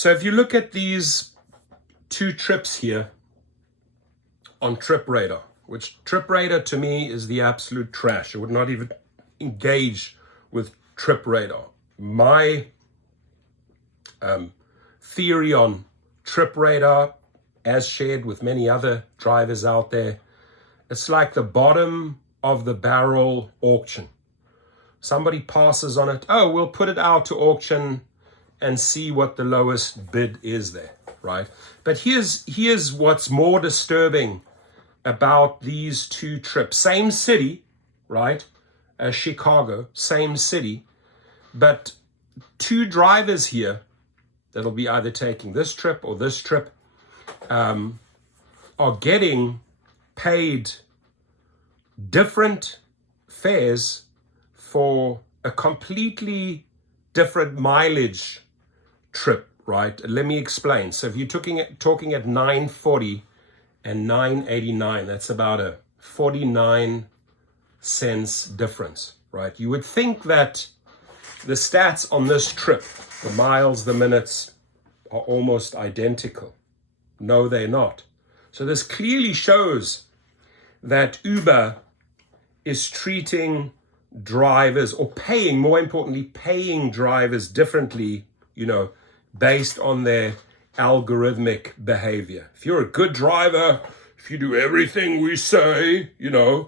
So if you look at these two trips here on TripRadar, which TripRadar to me is the absolute trash. I would not even engage with TripRadar. My theory on TripRadar, as shared with many other drivers out there, it's like the bottom of the barrel auction. Somebody passes on it. Oh, we'll put it out to auction and see what the lowest bid is there, right? But here's what's more disturbing about these two trips. Same city, right? Chicago, same city, but two drivers here that'll be either taking this trip or this trip are getting paid different fares for a completely different mileage trip, right? Let me explain. So if you're talking at $9.40 and $9.89, that's about a 49 cents difference, right? You would think that the stats on this trip, the miles, the minutes, are almost identical. No, they're not. So this clearly shows that Uber is treating drivers, or paying, more importantly, paying drivers differently, based on their algorithmic behavior. If you're a good driver, if you do everything we say, yeah.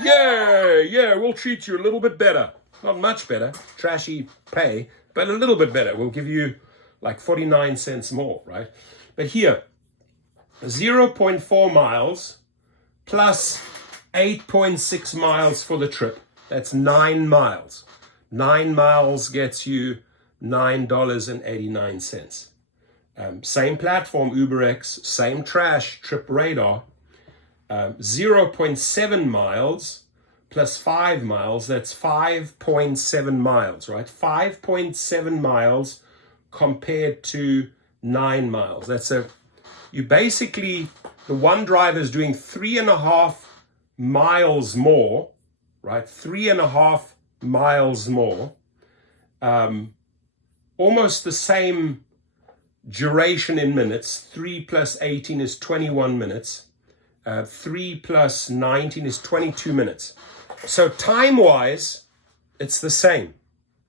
Yeah, we'll treat you a little bit better. Not much better, trashy pay, but a little bit better. We'll give you like 49 cents more, right? But here, 0.4 miles plus 8.6 miles for the trip. That's 9 miles. 9 miles gets you $9.89. Same platform, UberX, same trash, TripRadar. 0.7 miles plus 5 miles, that's 5.7 miles, right? 5.7 miles compared to 9 miles. The one driver is doing 3.5 miles more, right? 3.5 miles more. Almost the same duration in minutes. 3 plus 18 is 21 minutes. 3 plus 19 is 22 minutes. So time-wise, it's the same.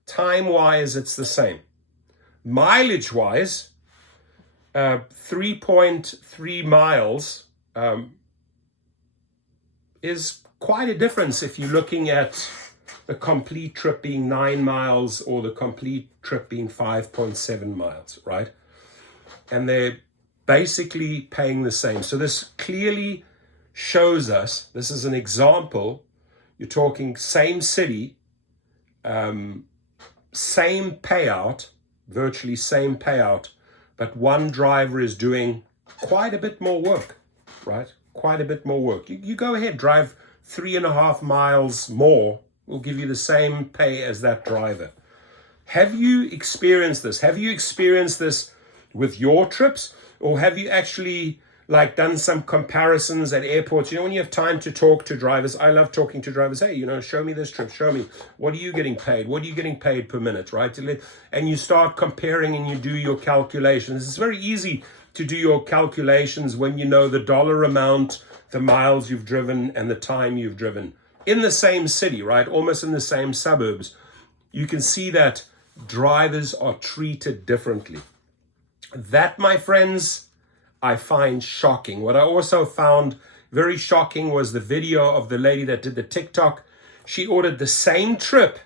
Time-wise, it's the same. Mileage-wise, 3.3 miles is quite a difference if you're looking at the complete trip being 9 miles or the complete trip being 5.7 miles, right? And they're basically paying the same. So this clearly shows us, this is an example, you're talking same city, same payout, virtually same payout, but one driver is doing quite a bit more work, right? Quite a bit more work. You go ahead, drive 3.5 miles more, we'll give you the same pay as that driver. Have you experienced this? Have you experienced this with your trips? Or have you actually done some comparisons at airports? When you have time to talk to drivers, I love talking to drivers. Hey, show me this trip, show me. What are you getting paid? What are you getting paid per minute, right? And you start comparing and you do your calculations. It's very easy to do your calculations when you know the dollar amount, the miles you've driven, and the time you've driven. In the same city, right? Almost in the same suburbs. You can see that drivers are treated differently. That, my friends, I find shocking. What I also found very shocking was the video of the lady that did the TikTok. She ordered the same trip.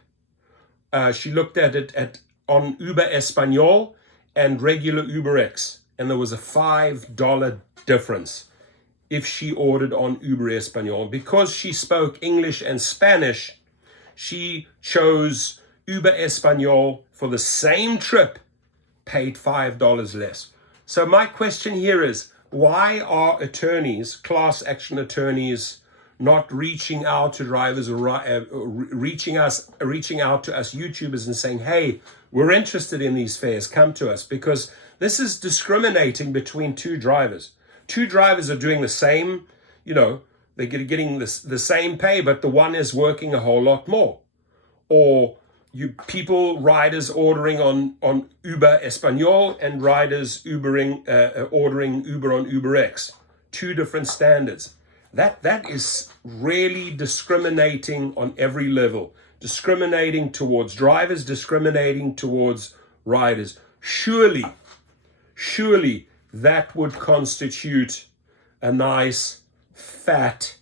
She looked at it on Uber Espanol and regular UberX, and there was a $5 difference if she ordered on Uber Espanol. Because she spoke English and Spanish, she chose Uber Espanol for the same trip, paid $5 less. So my question here is, why are attorneys, class action attorneys, not reaching out to drivers or reaching out to us YouTubers and saying, hey, we're interested in these fares, come to us? Because this is discriminating between two drivers. Two drivers are doing the same, they're getting the same pay, but the one is working a whole lot more. or people, riders ordering on Uber Espanol and riders ordering Uber on UberX. Two different standards. That is really discriminating on every level. Discriminating towards drivers, discriminating towards riders. Surely that would constitute a nice, fat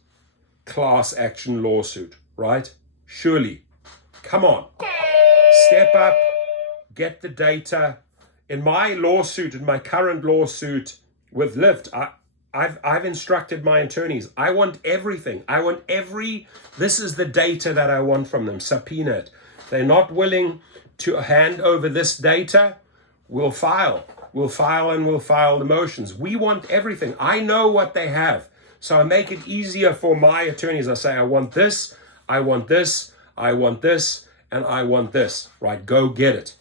class action lawsuit, right? Surely. Come on. Step up, get the data. In my lawsuit, in my current lawsuit with Lyft, I've instructed my attorneys, I want everything. This is the data that I want from them, subpoena it. They're not willing to hand over this data, we'll file the motions. We want everything. I know what they have. So I make it easier for my attorneys. I say, I want this, I want this, I want this, and I want this, right? Go get it.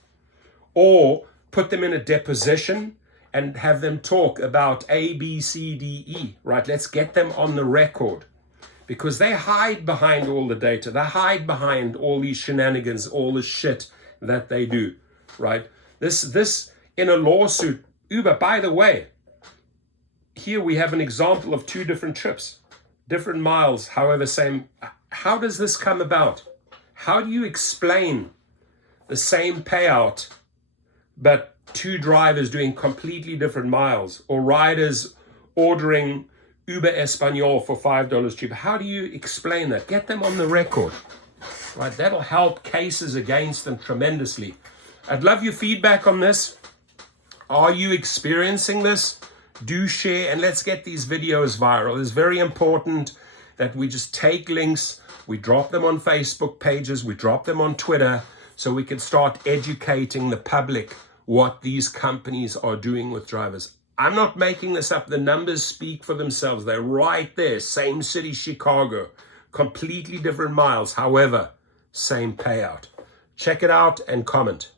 Or put them in a deposition and have them talk about A, B, C, D, E, right? Let's get them on the record, because they hide behind all the data. They hide behind all these shenanigans, all the shit that they do, right? This in a lawsuit, Uber, by the way, here we have an example of two different trips, different miles, however, same. How does this come about? How do you explain the same payout, but two drivers doing completely different miles, or riders ordering Uber Espanol for $5 cheaper? How do you explain that? Get them on the record, right? That'll help cases against them tremendously. I'd love your feedback on this. Are you experiencing this? Do share, and let's get these videos viral. It's very important that we just take links, we drop them on Facebook pages, we drop them on Twitter, so we can start educating the public what these companies are doing with drivers. I'm not making this up. The numbers speak for themselves. They're right there. Same city, Chicago. Completely different miles. However, same payout. Check it out and comment.